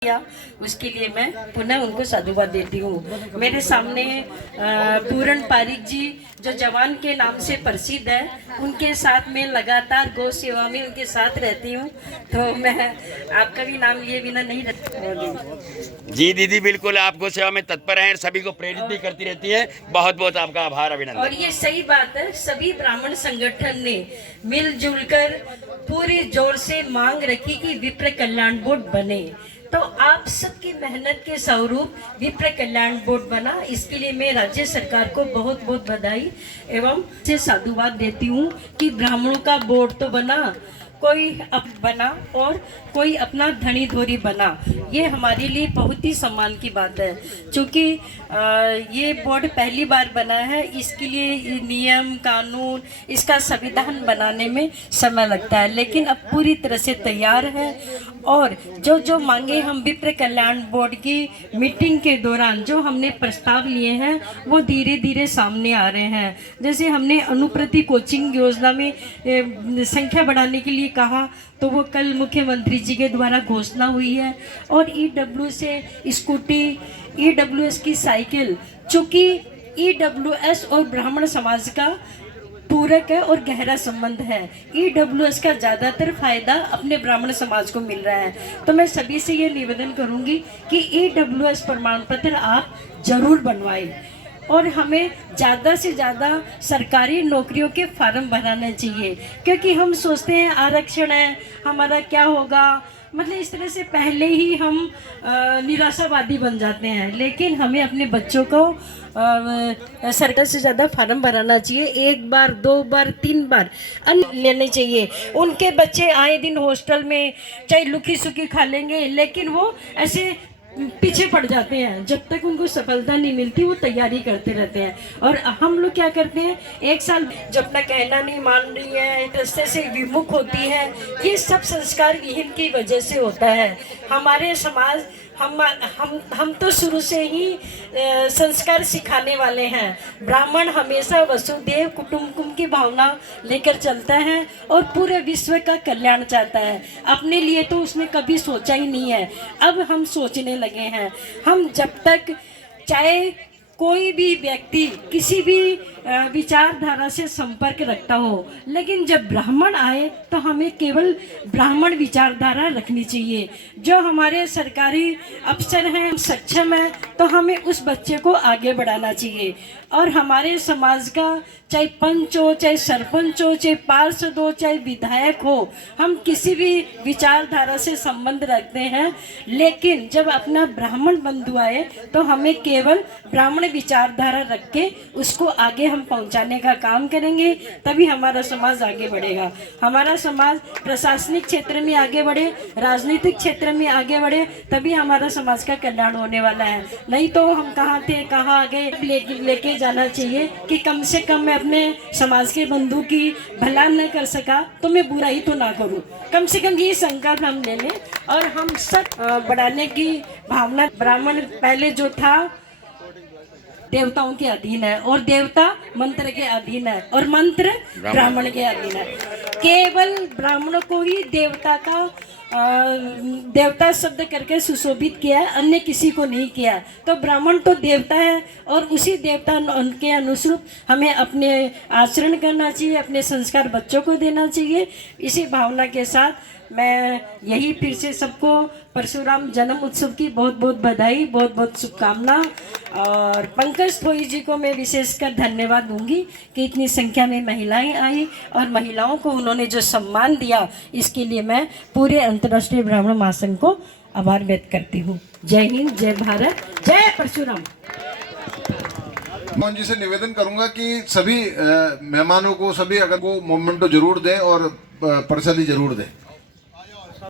किया, उसके लिए मैं पुनः उनको साधुवाद देती हूँ। मेरे सामने पूरण पारिक जी जो जवान के नाम से प्रसिद्ध है, उनके साथ में लगातार गौ सेवा में उनके साथ रहती हूँ, तो मैं आपका भी नाम लिए बिना नहीं रहती। जी दीदी, बिल्कुल आप गौ सेवा में तत्पर हैं, सभी को प्रेरित भी करती रहती है। बहुत बहुत आपका आभार, अभिनंदन। और ये सही बात है, सभी ब्राह्मण संगठन ने मिलजुल कर पूरी जोर से मांग रखी कि विप्र कल्याण बोर्ड बने, तो आप सबकी मेहनत के स्वरूप विप्र कल्याण बोर्ड बना। इसके लिए मैं राज्य सरकार को बहुत बहुत बधाई एवं से साधुवाद देती हूँ कि ब्राह्मणों का बोर्ड तो बना, कोई बना और कोई अपना धनी धोरी बना। ये हमारे लिए बहुत ही सम्मान की बात है, क्योंकि ये बोर्ड पहली बार बना है। इसके लिए नियम कानून, इसका संविधान बनाने में समय लगता है, लेकिन अब पूरी तरह से तैयार है। और जो जो मांगे हम विप्र कल्याण बोर्ड की मीटिंग के दौरान जो हमने प्रस्ताव लिए हैं, वो धीरे धीरे सामने आ रहे हैं। जैसे हमने अनुप्रति कोचिंग योजना में संख्या बढ़ाने के लिए कहा, तो वो कल मुख्यमंत्री जी के द्वारा घोषणा हुई है। और ईडब्ल्यू से स्कूटी, ईडब्ल्यूएस की साइकिल, चूँकि ईडब्ल्यूएस और ब्राह्मण समाज का पूरक है और गहरा संबंध है। ईडब्ल्यूएस का ज़्यादातर फायदा अपने ब्राह्मण समाज को मिल रहा है, तो मैं सभी से ये निवेदन करूंगी कि ईडब्ल्यूएस प्रमाण पत्र आप जरूर बनवाएं। और हमें ज़्यादा से ज़्यादा सरकारी नौकरियों के फार्म भराने चाहिए, क्योंकि हम सोचते हैं आरक्षण है, हमारा क्या होगा, मतलब इस तरह से पहले ही हम निराशावादी बन जाते हैं। लेकिन हमें अपने बच्चों को सरकार से ज़्यादा फार्म भराना चाहिए, 1 बार 2 बार 3 बार लेने चाहिए। उनके बच्चे आए दिन हॉस्टल में चाहे लुकी सुकी खा लेंगे, लेकिन वो ऐसे पीछे पड़ जाते हैं। जब तक उनको सफलता नहीं मिलती वो तैयारी करते रहते हैं। और हम लोग क्या करते हैं, 1 साल जब अपना कहना नहीं मान रही है, रास्ते से विमुख होती है, ये सब संस्कार विहीन की वजह से होता है। हमारे समाज हम तो शुरू से ही संस्कार सिखाने वाले हैं। ब्राह्मण हमेशा वसुदेव कुटुंबकम की भावना लेकर चलता है और पूरे विश्व का कल्याण चाहता है। अपने लिए तो उसने कभी सोचा ही नहीं है, अब हम सोचने लगे हैं। हम जब तक, चाहे कोई भी व्यक्ति किसी भी विचारधारा से संपर्क रखता हो, लेकिन जब ब्राह्मण आए तो हमें केवल ब्राह्मण विचारधारा रखनी चाहिए। जो हमारे सरकारी अफसर हैं, सक्षम हैं, तो हमें उस बच्चे को आगे बढ़ाना चाहिए। और हमारे समाज का चाहे पंच हो, चाहे सरपंच हो, चाहे पार्षद हो, चाहे विधायक हो, हम किसी भी विचारधारा से संबंध रखते हैं, लेकिन जब अपना ब्राह्मण बंधु आए तो हमें केवल ब्राह्मण विचारधारा रख के उसको आगे हम पहुंचाने का काम करेंगे, तभी हमारा समाज आगे बढ़ेगा। हमारा समाज प्रशासनिक क्षेत्र में आगे बढ़े, राजनीतिक क्षेत्र में आगे बढ़े, तभी हमारा समाज का कल्याण होने वाला है। नहीं तो हम कहाँ थे कहाँ आ गए। लेके जाना चाहिए कि कम से कम मैं अपने समाज के बंधु की भला न कर सका तो मैं बुराई तो ना करूं। कम से कम ये संकल्प हम ले लें और हम सब बढ़ाने की भावना। ब्राह्मण पहले जो था देवताओं के अधीन है, और देवता मंत्र के अधीन है, और मंत्र ब्राह्मण के अधीन है। केवल ब्राह्मण को ही देवता का देवता शब्द करके सुशोभित किया है, अन्य किसी को नहीं किया। तो ब्राह्मण तो देवता है, और उसी देवता के अनुरूप हमें अपने आचरण करना चाहिए, अपने संस्कार बच्चों को देना चाहिए। इसी भावना के साथ मैं यही फिर से सबको परशुराम जन्म उत्सव की बहुत बहुत बधाई, बहुत बहुत शुभकामना। और पंकज थोई जी को मैं विशेषकर धन्यवाद दूंगी कि इतनी संख्या में महिलाएं आई और महिलाओं को उन्होंने जो सम्मान दिया, इसके लिए मैं पूरे अंतर्राष्ट्रीय ब्राह्मण महासंघ को आभार व्यक्त करती हूँ। जय हिंद, जय भारत, जय परशुराम। मोहन जी से निवेदन करूंगा कि सभी मेहमानों को, सभी अगर वो मोमेंटो जरूर दें और प्रसादी जरूर दें।